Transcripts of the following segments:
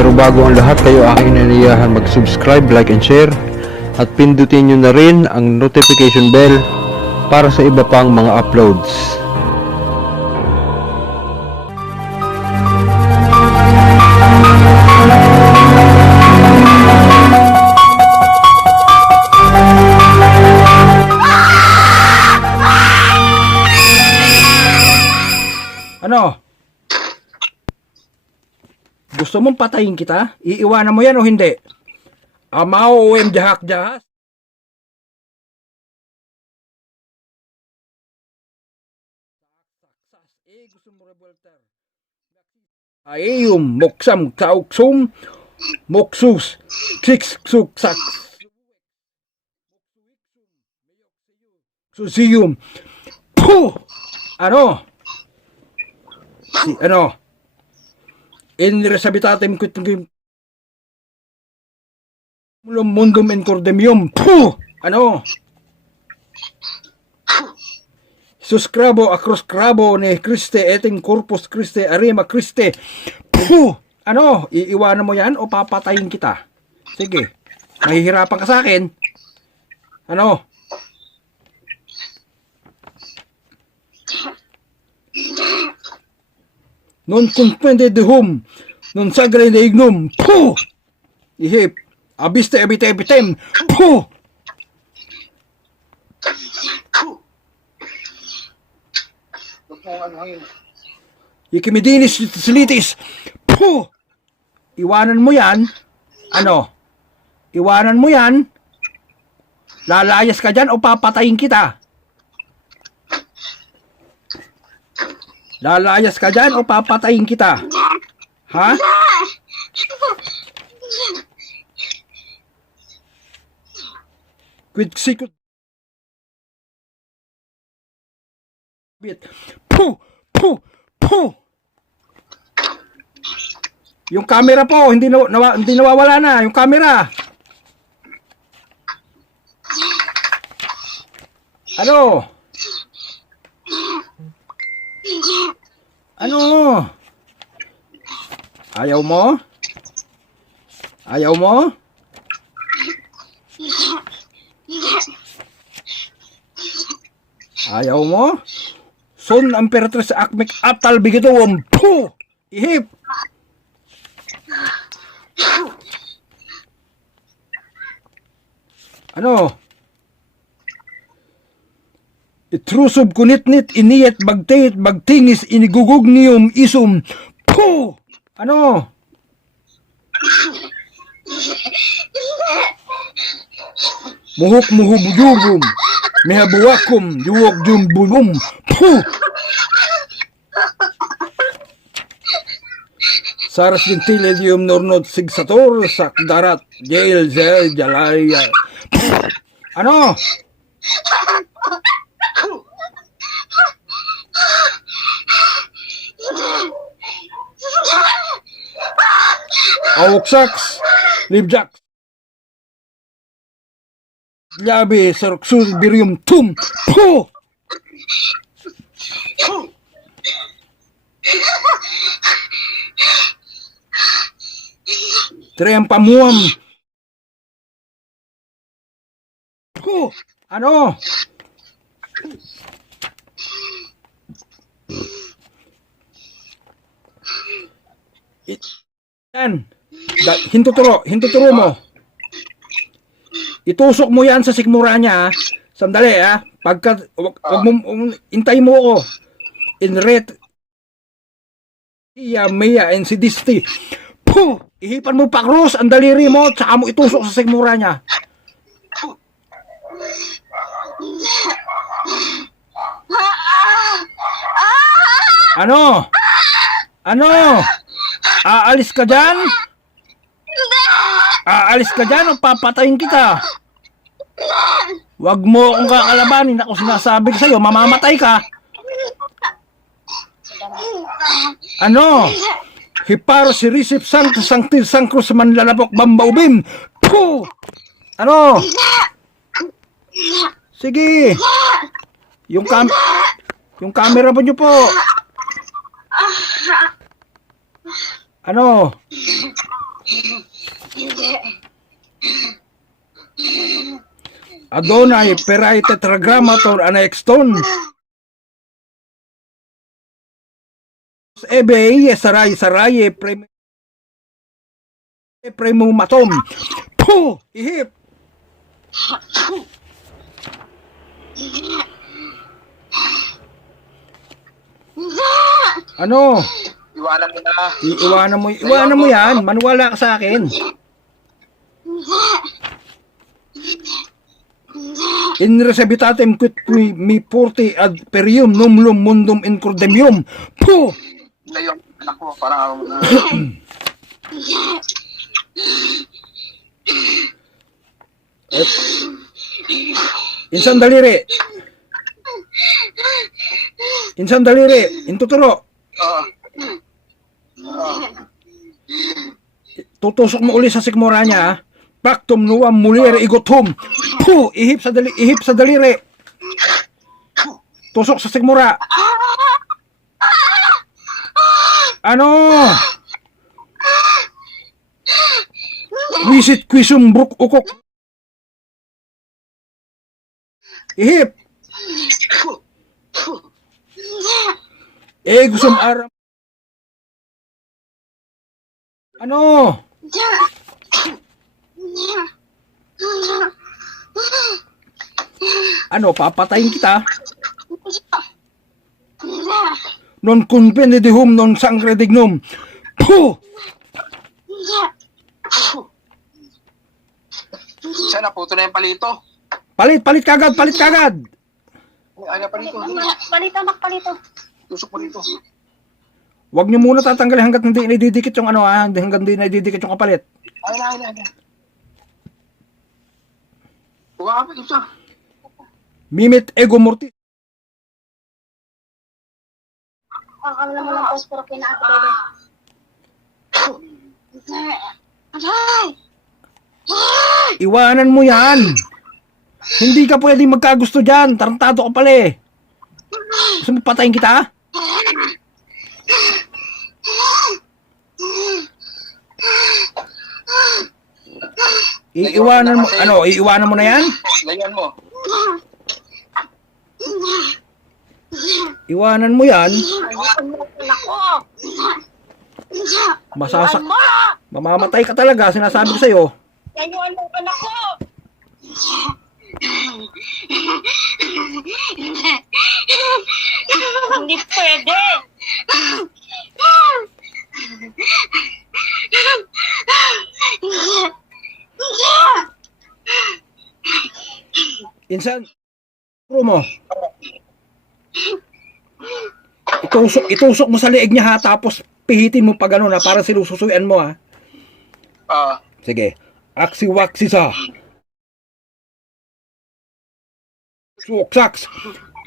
Pero bago ang lahat, kayo aking inaniyahan mag-subscribe, like, and share. At pindutin nyo na rin ang notification bell para sa iba pang mga uploads. Ano? Gusto mong patayin kita? Iiwanan mo yan o hindi? Amaw o jahak jahas? Gusto mo revolter? Ayum, moksam, kauksum, moksus, siksuk-saks. Susiyum. Puh! Ano? Ano? Inresabitatem kutingim mulum mundum encordemium. Puh! Ano? Suskrabo across krabo ni Christe eting corpus Christe arima Christe. Puh! Ano? Iiwanan mo yan o papatayin kita? Sige. Mahihirapan ka sa akin. Ano? Non comprende de hum, non sagre de ignum, puh! Ihip, abiste ebite-ebitem, puh! Ikimidinis silitis, puh! Iwanan mo yan, ano? Iwanan mo yan, lalayas ka dyan o papatayin kita? Lalayas ka dyan o papatayin kita? Ha? Quid sicut. Puh! Puh! Puh! Yung camera po, hindi nawawala na. Yung camera. Ano? Ano? Ayaw mo? Ayaw mo? Ayaw mo? Son Imperatrice Akmek Atal Bigitowom. Puh! Ihip! Ano? Itrusub kunitnit iniyet bagtayit bagtingis inigugugnium isum. Puh! Ano? Muhuk muhubujubum. Mehabuwakum yuwok jumbulum. Puh! Saras gentilelium nornod sigsator sak darat jail zel jalaya. Ano? Awoksaks, libjaks, labi, saruksul, birium, tum, puh! Trem pamuam. Puh! Ano? Yan. Hintuturo mo. Itusok mo yan sa sikmura niya. Sandali ha. Pagka, wag mo, intay mo ako. Inret. Iya, Mia, and si Disti. Puh! Ihipan mo pa cross ang daliri mo, tsaka mo itusok sa sikmura niya. Ano? Ano? Aalis ka dyan? Aalis ka dyan o papatayin kita? Wag mo akong kakalabanin. Ako sinasabi ko sa'yo, mamamatay ka. Ano? Hiparo si Risip Sanctus Sanctil Sanctus Manlalapok Bambaubim. Puh! Ano? Sige. Yung camera mo nyo po. Ano? Hindi. Adonai perai tetragrammaton anexton. Ebe saray saray premumatom. Puh! Ihip! Ano? Iwanan mo na. Iwanan mo yan. Maniwala ka sa akin. In recebitatem quid qui mi porti ad perium numlum mundum incordemium. Puh! Layo ang anak mo. Parang Insan daliri. Insan daliri. Intuturo. Tutusok mo uli sa sikmura niya. Ah. Pactum nuam muliere igotum. Puh! Ihip sa daliri. Tusok sa sikmura. Ano? Wisit quisum bruk ukok. Ihip. Gusum aram. Ano? Ano, papatayin kita? Non convenedihum non sangre dignum. Puh! Siya, naputo na yung palito. Palit kagad. Ay, palito. Palito, makpalito. Tusok mo dito. Huwag niyo muna tatanggalin hanggat hindi naididikit yung ano ha, hanggang hindi naididikit yung kapalit. Ay. Huwag ka pa, Gipsa. Mimit ego mortis. Ang naman ng posporo kinaati, bebe. Iwanan mo yan. Hindi ka pwedeng magkagusto dyan. Tarantado ka pala eh. Gusto mo patayin kita? Iiwanan mo na yan? Ganyan mo. Iwanan mo yan. Nako! Masasak. Mamamatay ka talaga, sinasabi ko sa'yo. Yan yung ano ka, nako! Hindi pwede! Insan, puro mo. Itusok mo sa leeg niya ha, tapos pihitin mo pa gano'n ha, para sinususuyan mo ha. Sige. Aksi-waksi sa. Suksaks.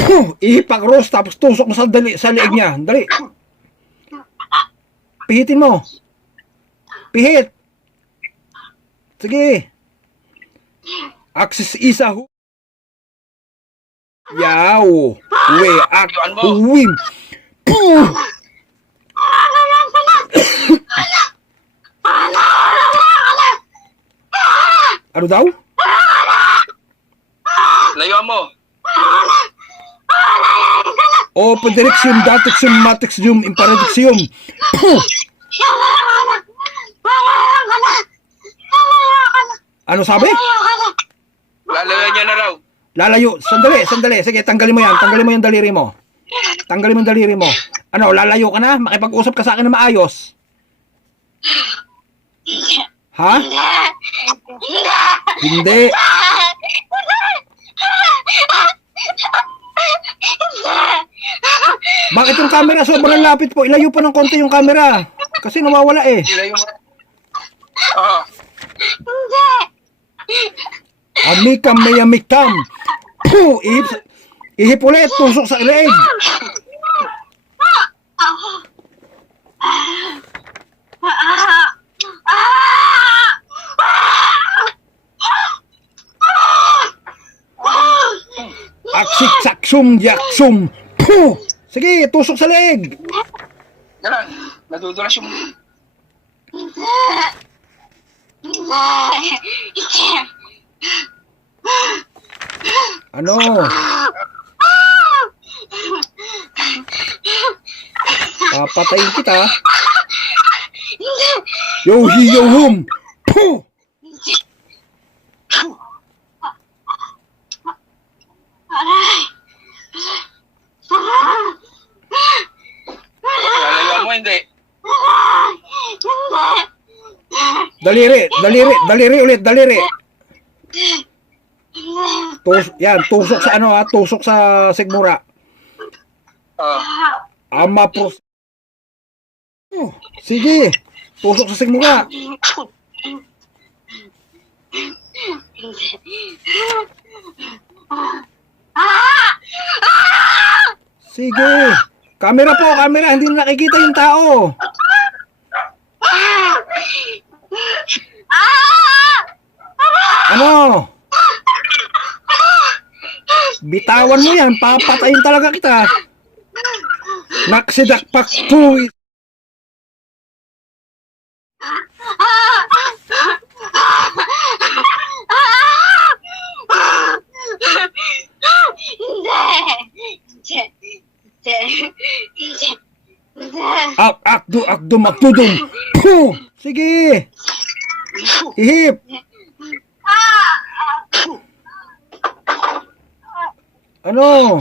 Puh! Ihipak Ros, tapos tusok mo sa leeg niya. Dali. Pihitin mo. Pihit. Sige. Aksis isa hu. Yaw. We ak huwim. Puh! Ano daw? Layuan mo. Open direction, datixium, matixium, imparadixium. Puh! Ano sabi? Lalayan niya na raw. Lalayo. Sandali. Sige, tanggalin mo yan. Tanggalin mo yung daliri mo. Tanggalin mo yung daliri mo. Ano, lalayo ka na? Makipag-usap ka sa akin na maayos. Ha? Hindi. Bakit yung camera sobrang lapit po? Ilayo pa ng konti yung camera. Kasi nawawala eh. Layo mo. Amikam mayamikam. Puh! Ihip ulit. Tusok sa leeg. Aksik saksum yaksum. Puh! Sige, tusok sa leeg. Ganun. Nadudulas yung... Ano? Papatayin kita. Yo hi yo hum. Puh! Lalayuan mo, hindi. Daliri ulit, daliri. Tusok sa ano ha, tusok sa sigmura. Oh. Ama pros. Sige, tusok sa sigmura. Sige. Camera po, camera, hindi na nakikita yung tao. Ano? Bitawan mo yan, papatayin talaga kita. Naksidakpak to. Akdo, makdudum. Puh! Sige. Ihip. Ano?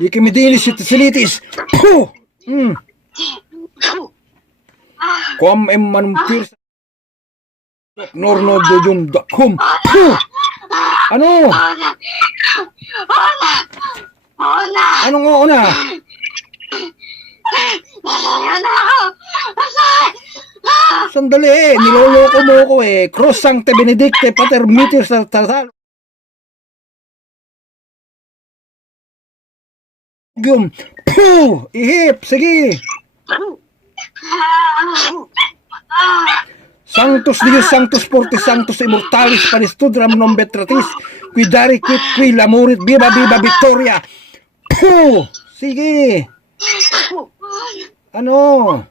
Ikimidinis silitis. Puh! Kom emanumpir norno dujum dakum. Puh! Ano? Anong oo na? Sandali niloloko mo ko Cross Sancte Benedicte Pater Mitir sa Tasal. Gum. Puh! Ihip! Sige! Sanctus Deus Sanctus Fortis Sanctus Immortalis Panistudram non betratis Quidari qui lamurit viva Victoria. Puh! Sige! Ano?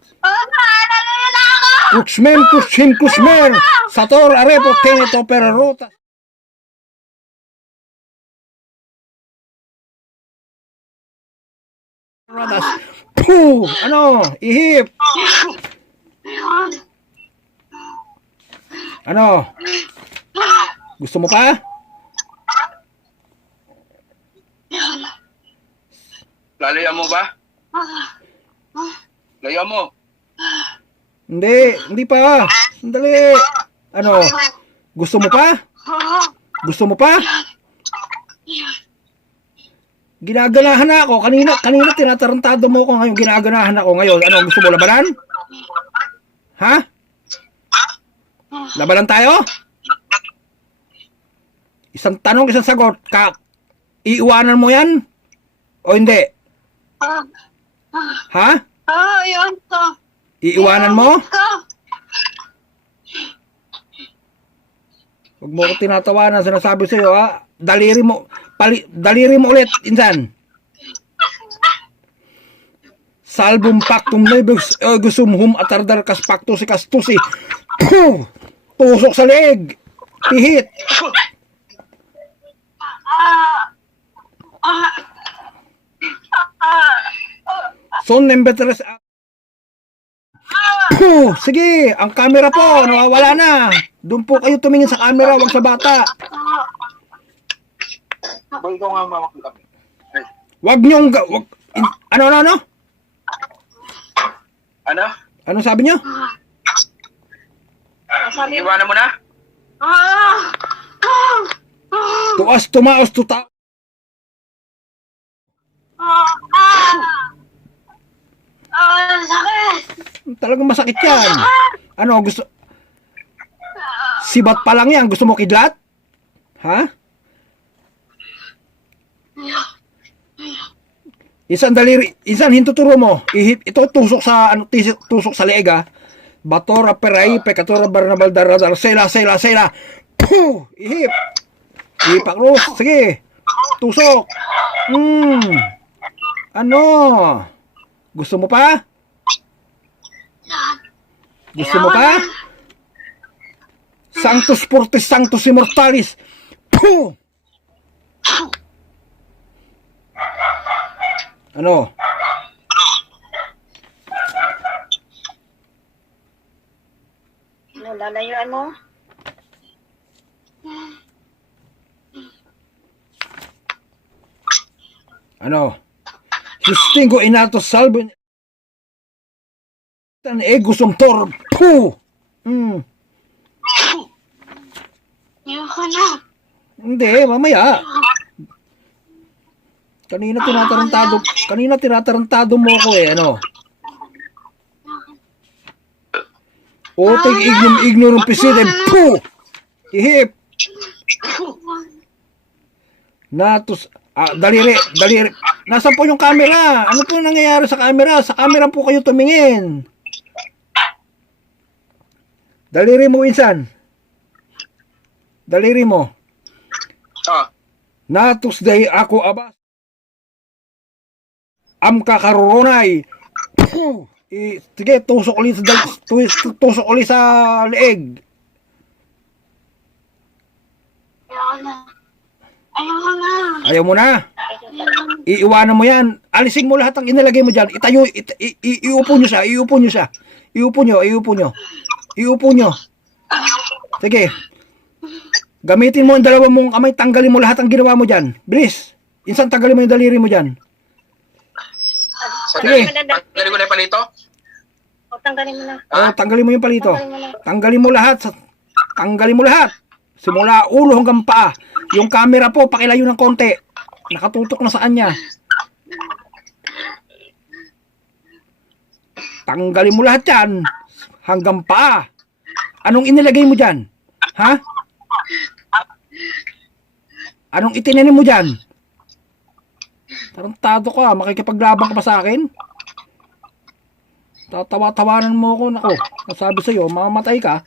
Kuchmer Sator arepo teneto per rota. Puh! Ano? Ihip! Ano? Gusto mo pa? Lalayuan mo ba? Layuan mo. Hindi pa. Sandali. Ano? Gusto mo pa? Gusto mo pa? Ginaganahan na ako. Kanina tinatarantado mo ko ngayon. Ginaganahan ako ngayon. Ano? Gusto mo labanan? Ha? Labanan tayo? Isang tanong, isang sagot. Iiwanan mo yan? O hindi? Ha? Yun to. Iiwanan mo? Huwag mo ko tinatawanan, sinasabi sa'yo ha. Daliri mo ulit, insan. Salbum pactum nebus gusum hum atardar kas pactus kastusi. Puh! Tusok sa leeg. Pihit. Son number 3. Puh! Sige, ang camera po, nawawala na. Doon po kayo tumingin sa camera, wag sa bata. Boy, ikaw nga mawak ng kami. Wag niyong, ano? Ano? Ano sabi niyo? Iwanan mo na? Tuas, tumaos, tuta. Sakit. Talagang masakit yan. Ano, gusto... Sibat pa lang yan. Gusto mo kidlat? Ha? Isan daliri, isan hintuturo mo. Ito tusok sa tusok sa leeg ha. Batora perai pekatora barnabal daradar sela. Puh! Ihip. Ihip cross. Sige. Tusok. Ano? Gusto mo pa? Gusto mo pa? Sanctus Fortis Sanctus Immortalis. Puh! Ano? Ano, lalayuan mo? Ano? Sustingo inato salvo tan ego sumtor. Puh! Ayoko na. Hindi, mamaya. Kanina tinatarantado mo ako eh, ano? Oting ignorum pisite, puh! Ihip! Natus, daliri. Nasaan po yung camera? Ano po nangyayari sa camera? Sa camera po kayo tumingin. Daliri mo, insan. Daliri mo. Ah, Natus day ako abas. Am kakarunay. Sige, tusok ulit sa leeg. Ayoko na. Ayoko na. Ayaw mo na. Iiwanan mo yan. Alisin mo lahat ng inilagay mo dyan. Itayo, iupo nyo siya. Iupo nyo. Sige. Gamitin mo ang dalawa mong kamay. Tanggalin mo lahat ng ginawa mo dyan. Bilis. Insan, tanggalin mo yung daliri mo dyan. Sige. tanggalin ko na yung palito? O, tanggalin mo na. Tanggalin mo yung palito. Tanggalin mo na. Tanggalin mo lahat. Tanggalin mo lahat. Simula ulo hanggang paa. Yung camera po, pakilayo ng konti. Nakatutok na saan niya. Tanggalin mo lahat yan. Hanggang paa. Anong inilagay mo dyan? Ha? Anong itinanim mo dyan? Tarantado ka. Makikipaglabang ka pa sa akin? Tatawa-tawanan mo ako. Nako, nasabi sa'yo, mamamatay ka.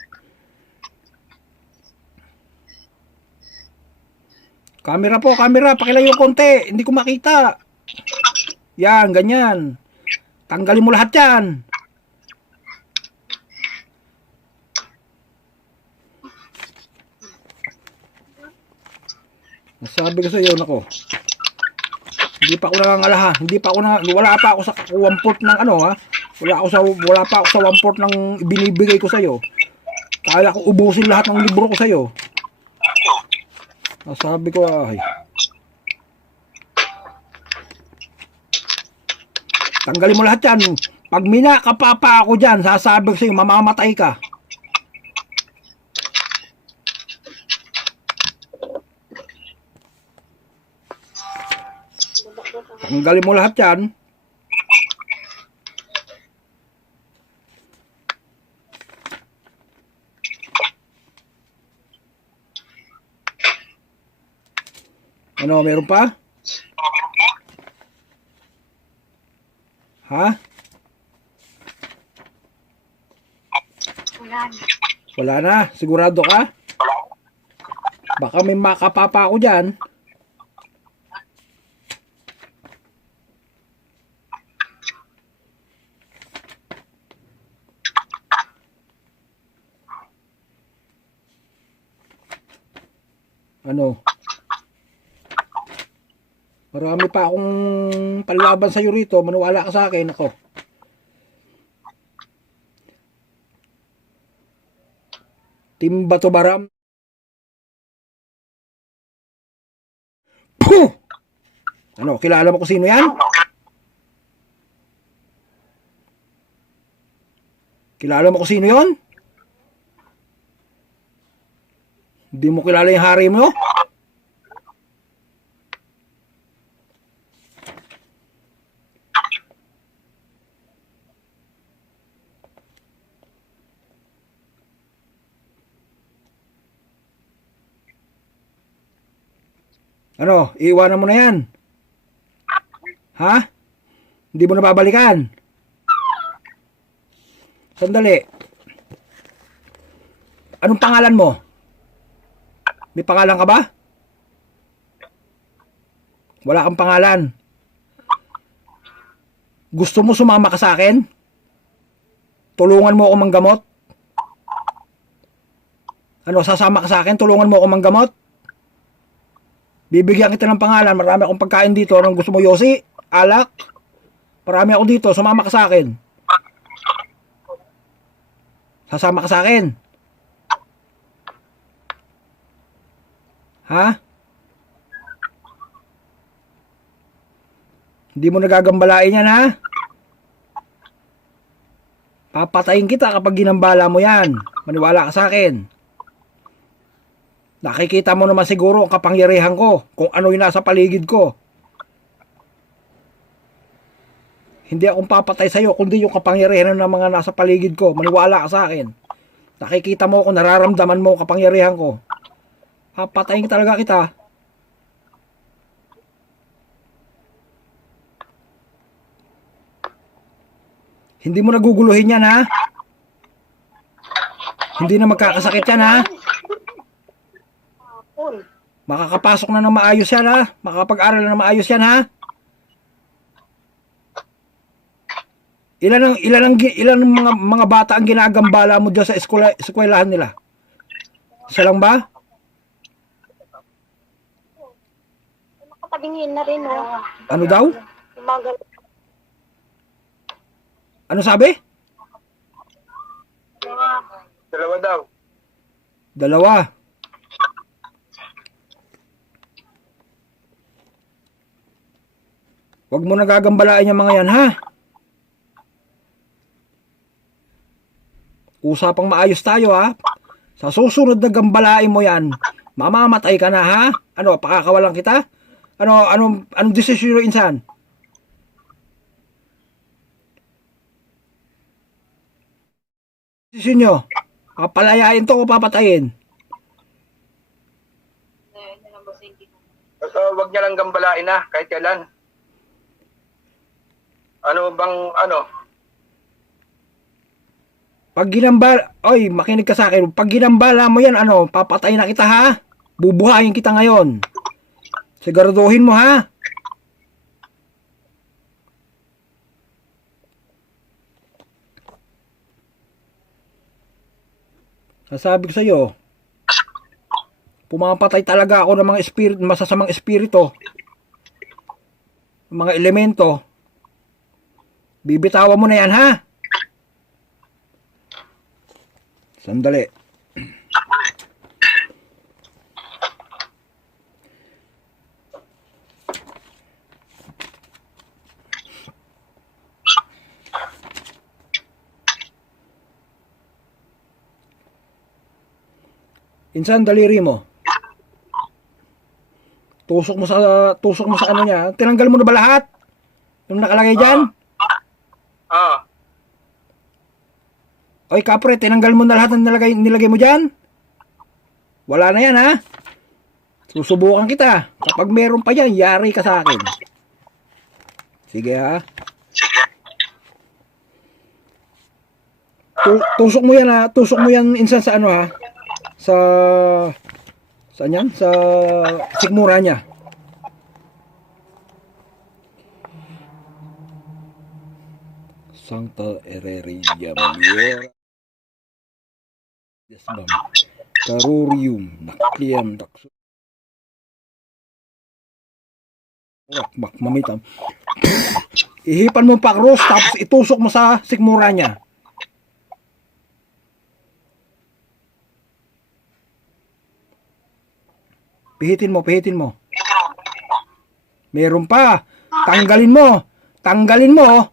Camera po, camera. Pakilayo konti. Hindi ko makita. Yan, ganyan. Tanggalin mo lahat yan. Nasabi ko sa iyo, nako. Hindi pa ako nangangalaha. Wala pa ako sa 1/4 ng ano, ha. Wala pa ako sa 1/4 ng binibigay ko sa iyo. Kaya ko ubusin lahat ng libro ko sa iyo. Nasabi ko, ay. Tanggalin mo lahat yan. Pag minakapapa ako dyan, sasabi ko sa iyo, mamamatay ka. Tanggalin mo lahat yan. Ano, meron pa? Ha? Wala na. Wala na? Sigurado ka? Baka may makapapa ako dyan. Ano? Marami pa akong panlaban sa'yo rito. Maniwala ka sa akin. Ako. Timba to Baram. Puh! Ano? Kilala mo kung sino yan? Kilala mo kung sino yon? Hindi mo kilala yung hari mo? Ano, iiwanan mo na yan? Ha? Hindi mo na babalikan? Sandali. Anong pangalan mo? May pangalan ka ba? Wala kang pangalan. Gusto mo sumama ka sa akin? Tulungan mo ako manggamot? Ano, sasama ka sa akin? Tulungan mo ako manggamot? Bibigyan kita ng pangalan. Marami akong pagkain dito. Anong gusto mo, Yossi? Alak? Marami ako dito. Sumama ka sa akin. Sasama ka sa akin? Ha? Hindi mo nagagambalain yan, ha? Papatayin kita kapag ginambala mo yan. Maniwala ka sa akin. Nakikita mo naman siguro ang kapangyarihan ko, kung ano yung nasa paligid ko. Hindi akong papatay sa'yo, kundi yung kapangyarihan ng mga nasa paligid ko. Maniwala ka sa akin. Nakikita mo kung nararamdaman mo ang kapangyarihan ko. Papatayin talaga kita. Hindi mo naguguluhin yan, ha? Hindi na magkakasakit yan, ha? Makakapasok na ng maayos yan, ha? Makakapag-aral na ng maayos yan, ha? Ilan ang mga bata ang ginagambala mo diyan sa eskwelahan nila? Isa lang ba? Nakatabingin na rin, oh. Ano daw? Umagal. Ano sabi? Dalawa daw. Dalawa. Huwag mo nagagambalain yung mga yan, ha? Usapang maayos tayo, ha? Sa susunod na gambalain mo yan, mamamatay ka na, ha? Ano, pakakawalan kita? Anong desisyon yung insan? Desisyon nyo? Papalayain to o papatayin? Basta wag niya lang gambalain na, kahit kailan. Ano bang, Pag ginambala, oy, makinig ka sa akin. Pag ginambala mo yan, papatayin na kita, ha? Bubuhayin kita ngayon. Siguraduhin mo, ha? Sasabi ko sa'yo, pumapatay talaga ako ng mga masasamang espiritu, mga elemento. Bibitawan mo na yan, ha? Sandali. Insan, daliri mo. Tusok mo sa ano niya. Tinanggal mo na ba lahat? Yung nakalagay dyan? Oy, kapre, tinanggal mo na lahat ng nilagay mo dyan? Wala na yan, ha? Susubukan kita. Kapag meron pa yan, yari ka sa akin. Sige, ha? Tusok mo yan, ha? Tusok mo yan, insan, sa ano, ha? Saan yan? Sa sikmura niya. Sancta Ereria Maliora Desbam Carurium Nakliam Dakso Mamitam. Ihipan mo pa cross tapos itusok mo sa sikmura niya. Pihitin mo. Meron pa. Tanggalin mo. Tanggalin mo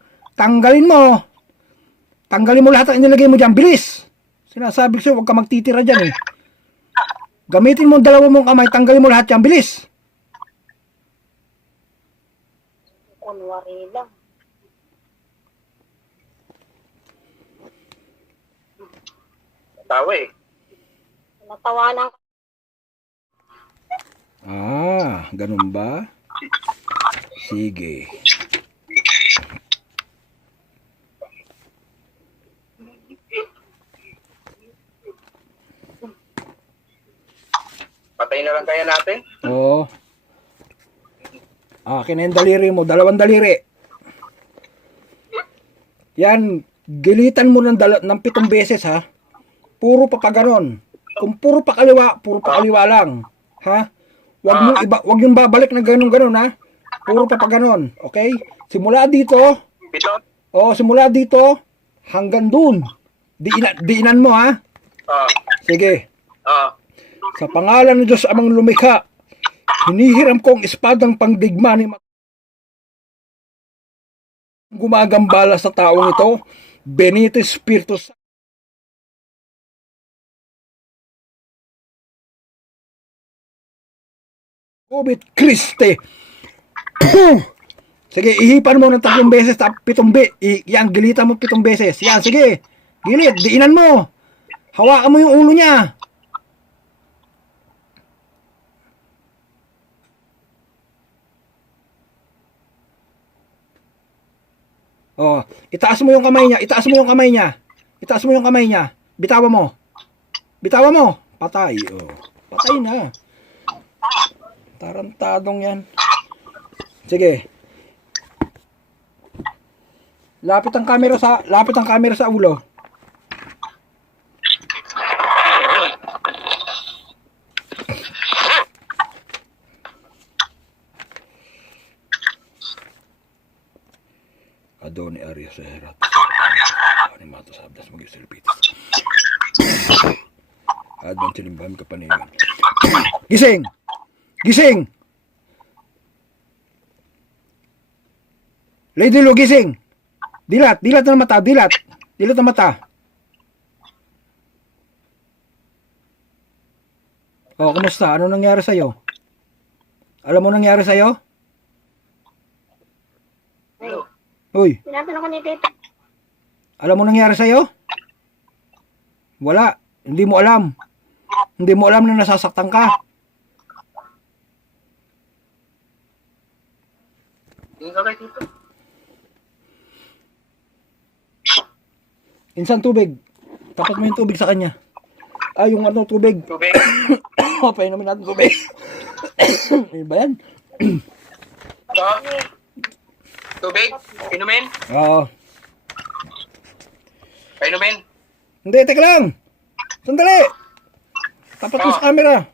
lahat ang inilagay mo dyan. Bilis. Sinasabi ko sa'yo, huwag ka magtitira dyan, eh. Gamitin mo ang dalawa mong kamay. Tanggalin mo lahat yan. Bilis. Kunwari lang. tawa eh. Natawanan. Ganun ba? Sige. Patayin na lang kaya natin? Oo. Akin na yung daliri mo. 2 daliri. Yan, gilitan mo ng 7 beses ha. Puro pa pa ganon. Kung puro pa kaliwa lang. Ha? Wag yung babalik na ganon ha. Puro pa pa ganon. Okay? Simula dito. Ito? Simula dito hanggang dun. Diinan mo ha. Sige. Sa pangalan ng Diyos amang lumikha, hinihiram ko ang espadang pangdigma ni gumagambala sa taong ito, Benito Espiritu Santo. Kubit Kriste. Sige, ihipan mo ng 3 beses, 7 yan, gilitan mo 7 beses. Yan, sige. Gilit, diinan mo. Hawakan mo yung ulo niya. Itaas mo yung kamay niya, itaas mo yung kamay niya. Itaas mo yung kamay niya. Bitawan mo. Bitawan mo. Patay. Patay na. Tarantadong yan. Sige. Lapit ang camera sa ulo. Adoni Arias sa herat. Animato sa abdas mag-isilpitis. Advan silimbam ka paniwan. Gising! Gising! Lady Lu, gising! Dilat ng mata, dilat ng mata. Kumusta? Ano nangyari sa'yo? Alam mo nangyari sa'yo? Uy. Tinatanong ko ni Tito. Alam mo nangyari sa'yo? Wala. Hindi mo alam. Hindi mo alam na nasasaktan ka. Hindi ka kay Tito. Insan tubig. Tapat mo yung tubig sa kanya. Yung tubig. Tubig. Painumin natin tubig. Ano ba yan? Tubig? Inumin? Oo. Painumin? Hindi, teka lang. Sandali. Tapat mo sa camera.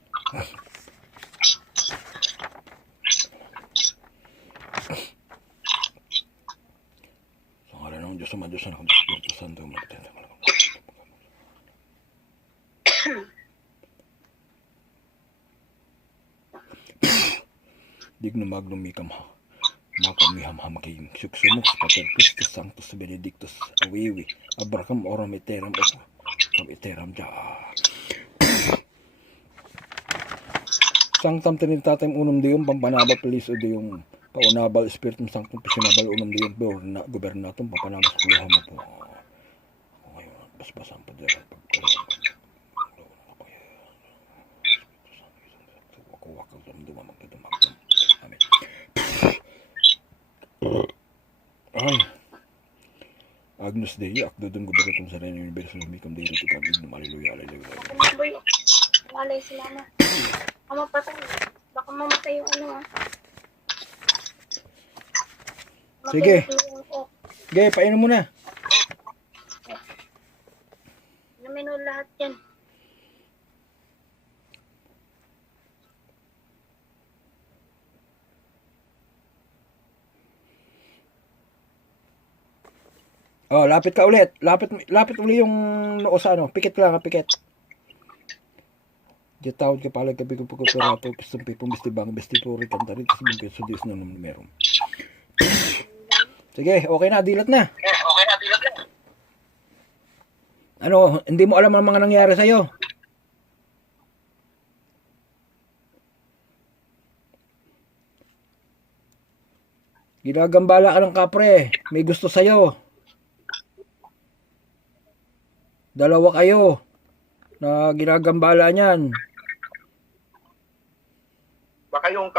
Sa ngalan ng Diyos, Ama, Diyos, Anak, at Espiritu Santo, magtenda ka lang. Digno magnum micam makamiham hamaking suksumux pater Christus Sanctus Benedictus awiwi abraham oram iteram opo kam iteram ja Sanctam Trinitatem unum Deum pampanabal pelis o Deum paunabal Spiritum Sanctum pisinabal unum Deum gobernatum papanabal kuluham mo po ngayon basbasan pa dira wakal dumam magdumam. Amen. Ay. Agnus Dei, akdo dun gobernatum sa Reino Universo Lumikam Dei Rito Pamignom. Hallelujah, hallelujah. Boy, malay si Mama. Ama patay. Baka mamatay yung ano Sige. Sige, painom mo na. Namin lahat yan. Lapit ka ulit. Lapit uli yung noo sa ano. Pikit lang, pikit. Jatawad ka pala gabi ko pagkoperato. Pisang pipong besti bang besti puri kantarin. Kasi bang peso Diyos na numerum. Sige, okay na. Dilat na. Ano, hindi mo alam ang mga nangyari sa'yo. Ginagambala ka ng kapre. May gusto sa'yo. Dalawa kayo na ginagambala niyan. Baka yung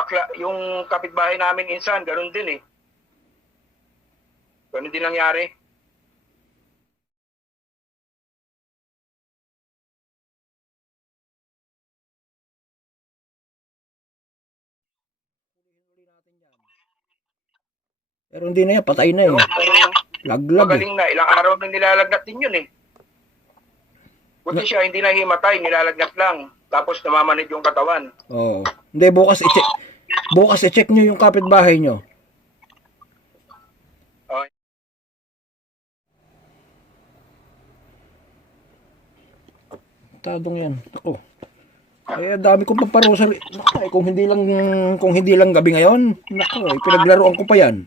kapitbahay namin insan, ganun din eh. Ganun din nangyari. Pero hindi na yan, patay na eh. Laglag eh. Magaling na. Ilang araw na nilalagnat din yun eh. Buti siya, hindi na himatay. Nilalagnat lang. Tapos namamanid yung katawan. Oo. Hindi, bukas i-check. Bukas i-check nyo yung kapitbahay nyo. Okay. Tadong yan. Ako. Ay, dami kong paparosa. Naku, eh, kung hindi lang gabi ngayon. Naku, eh, pinaglaruan ko pa yan.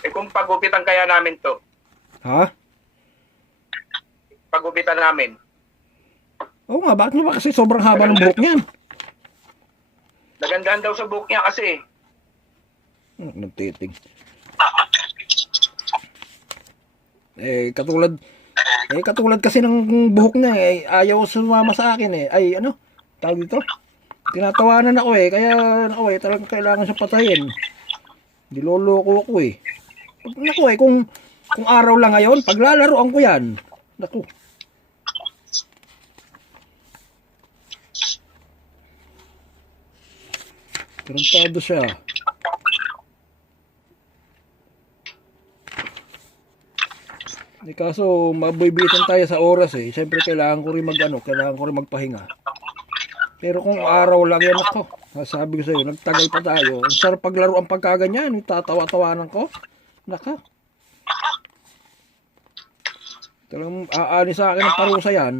Eh kung pagupitan kaya namin to. Ha? Pagupitan namin. Oo nga, bakit naman kasi sobrang haba ng buhok niyan? Nagandahan daw sa buhok niya kasi. Nagtiting. Katulad kasi ng buhok niya eh, ayaw sumama sa akin eh. Ay, ano? Tawag dito? Tinatawanan ako eh, kaya ako eh, talagang kailangan siya patayin. Niloloko ko eh. Naku eh, kung araw lang ngayon, paglalaroan ko yan. Naku. Tarantado siya. Kaso mabibitin tayo sa oras eh. Siyempre kailangan ko rin magpahinga. Pero kung araw lang yan ako, sabi ko sa iyo, nagtagal pa tayo. Ang sarap paglaro ang pagkaganyan, tatawa-tawanan ko. Naka. Talagang aani sa akin ang parusa yan.